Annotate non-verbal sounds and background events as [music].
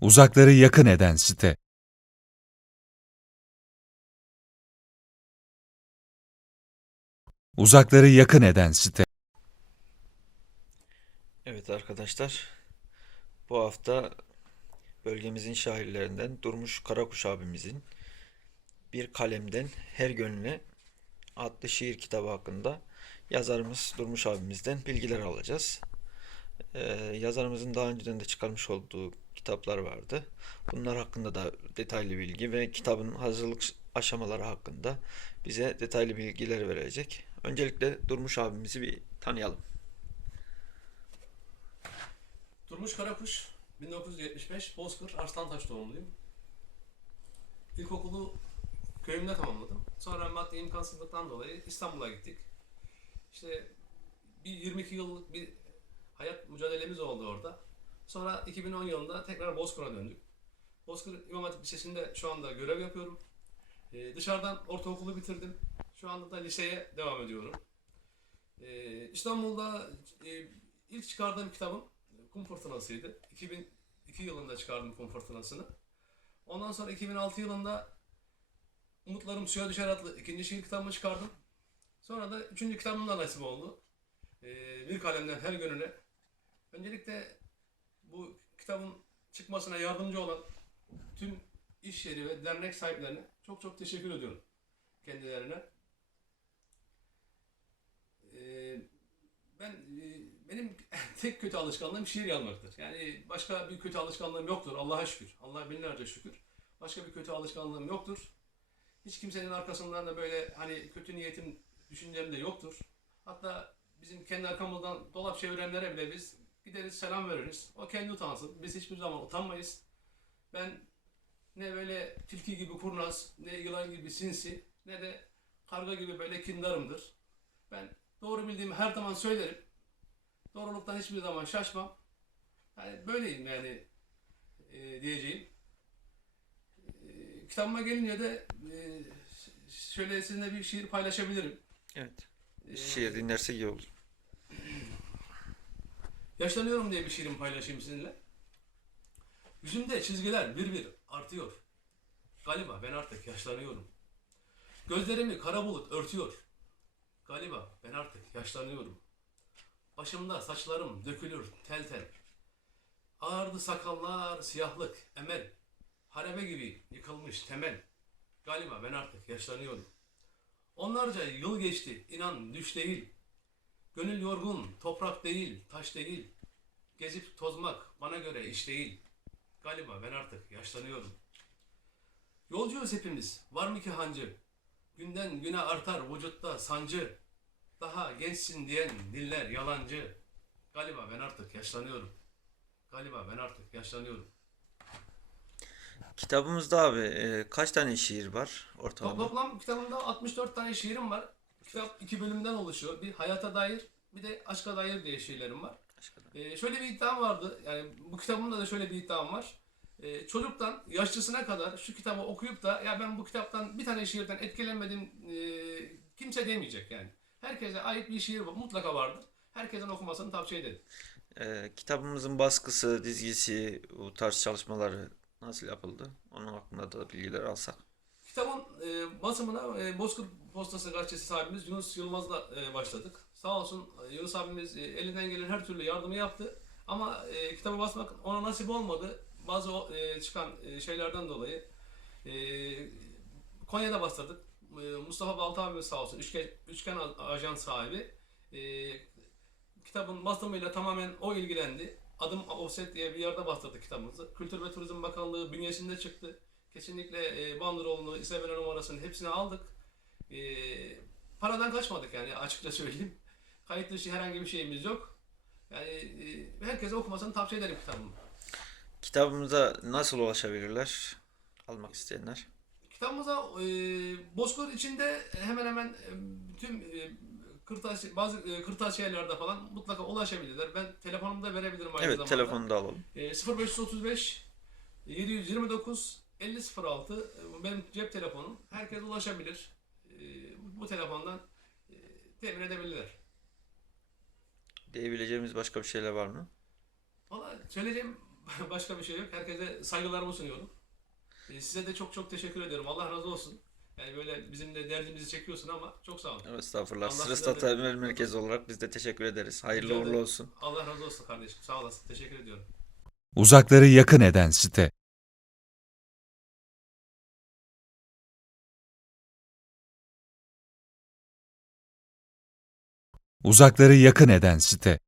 Uzakları yakın eden site. Uzakları yakın eden site. Evet arkadaşlar, bu hafta bölgemizin şairlerinden Durmuş Karakuş abimizin Bir Kalemden Her Gönlüne adlı şiir kitabı hakkında yazarımız Durmuş abimizden bilgiler alacağız. Ee, yazarımızın daha önceden de çıkarmış olduğu kitaplar vardı. Bunlar hakkında da detaylı bilgi ve kitabın hazırlık aşamaları hakkında bize detaylı bilgiler verecek. Öncelikle Durmuş abimizi bir tanıyalım. Durmuş Karakuş, 1975, Bozkır, Arslantaş doğumluyum. İlkokulu köyümde tamamladım. Sonra maddi imkansızlıktan dolayı İstanbul'a gittik. İşte bir 22 yıllık bir hayat mücadelemiz oldu orada. Sonra 2010 yılında tekrar Bozkır'a döndük. Bozkır İmam Hatip Lisesi'nde şu anda görev yapıyorum. Ee, dışarıdan ortaokulu bitirdim. Şu anda da liseye devam ediyorum. Ee, İstanbul'da e, ilk çıkardığım kitabım Kum Fırtınası'ydı. 2002 yılında çıkardım Kum Fırtınası'nı. Ondan sonra 2006 yılında Umutlarım Suya Düşer adlı ikinci şiir kitabımı çıkardım. Sonra da üçüncü kitabım da nasip oldu. Ee, bir kalemden her gönüle. Öncelikle bu kitabın çıkmasına yardımcı olan tüm iş yeri ve dernek sahiplerine çok çok teşekkür ediyorum kendilerine. Ee, ben e, benim [laughs] tek kötü alışkanlığım şiir yazmaktır. Yani başka bir kötü alışkanlığım yoktur. Allah'a şükür. Allah'a binlerce şükür. Başka bir kötü alışkanlığım yoktur. Hiç kimsenin arkasından da böyle hani kötü niyetim, düşüncem de yoktur. Hatta bizim kendi arkamızdan dolap çevirenlere bile biz gideriz selam veririz. O kendi utansın. Biz hiçbir zaman utanmayız. Ben ne böyle tilki gibi kurnaz, ne yılan gibi sinsi, ne de karga gibi böyle kindarımdır. Ben doğru bildiğimi her zaman söylerim. Doğruluktan hiçbir zaman şaşmam. Yani böyleyim yani e, diyeceğim. E, kitabıma gelince de e, şöyle sizinle bir şiir paylaşabilirim. Evet. E, Şiir dinlersek iyi olur. Yaşlanıyorum diye bir şiirimi paylaşayım sizinle. Yüzümde çizgiler bir bir artıyor. Galiba ben artık yaşlanıyorum. Gözlerimi kara bulut örtüyor. Galiba ben artık yaşlanıyorum. Başımda saçlarım dökülür tel tel. Ağardı sakallar, siyahlık, emel. Harebe gibi yıkılmış temel. Galiba ben artık yaşlanıyorum. Onlarca yıl geçti, inan düş değil. Gönül yorgun, toprak değil, taş değil. Gezip tozmak bana göre iş değil. Galiba ben artık yaşlanıyorum. Yolcuyuz hepimiz, var mı ki hancı? Günden güne artar vücutta sancı. Daha gençsin diyen diller yalancı. Galiba ben artık yaşlanıyorum. Galiba ben artık yaşlanıyorum. Kitabımızda abi e, kaç tane şiir var ortalama? Toplam kitabımda 64 tane şiirim var. Kitap iki bölümden oluşuyor. Bir hayata dair, bir de aşka dair diye şiirlerim var. Ee, şöyle bir iddiam vardı. Yani bu kitabımda da şöyle bir iddiam var. Ee, çocuktan yaşlısına kadar şu kitabı okuyup da ya ben bu kitaptan bir tane şiirden etkilenmedim e, kimse demeyecek yani. Herkese ait bir şiir mutlaka vardır. Herkesin okumasını tavsiye ederim. E, kitabımızın baskısı, dizgisi, bu tarz çalışmaları nasıl yapıldı? Onun hakkında da bilgiler alsak. Kitabın e, basımına e, Bozkır Postası gazetesi sahibimiz Yunus Yılmaz'la e, başladık. Sağ olsun e, Yunus abimiz e, elinden gelen her türlü yardımı yaptı. Ama e, kitabı basmak ona nasip olmadı. Bazı e, çıkan e, şeylerden dolayı. E, Konya'da bastırdık. E, Mustafa Balta abimiz sağ olsun. Üçgen, üçgen ajan sahibi. E, kitabın basımıyla tamamen o ilgilendi. Adım Offset diye bir yerde bastırdık kitabımızı. Kültür ve Turizm Bakanlığı bünyesinde çıktı. Kesinlikle e, Bandıroğlu'nu, İseveren numarasını hepsini aldık. E, paradan kaçmadık yani açıkça söyleyeyim. Kayıt dışı herhangi bir şeyimiz yok. Yani e, herkese okumasını tavsiye ederim kitabımı. Kitabımıza nasıl ulaşabilirler? Almak isteyenler. Kitabımıza e, Bozkır içinde hemen hemen e, tüm e, kırtasiye, bazı e, kırtasiyelerde falan mutlaka ulaşabilirler. Ben telefonumu da verebilirim aynı Evet, zamanda. telefonu da alalım. E, 0535 729 5006 e, benim cep telefonum. Herkes ulaşabilir. E, bu telefondan e, temin edebilirler. Diyebileceğimiz başka bir şeyler var mı? Valla söyleyeceğim [laughs] Başka bir şey yok. Herkese saygılarımı sunuyorum. Size de çok çok teşekkür ediyorum. Allah razı olsun. Yani böyle bizim de derdimizi çekiyorsun ama çok sağ olun. Estağfurullah. Sırrı sizden de- Terminal Merkezi olarak biz de teşekkür ederiz. Hayırlı uğurlu olsun. Allah razı olsun kardeşim. Sağ olasın. Teşekkür ediyorum. Uzakları yakın eden site. Uzakları yakın eden site.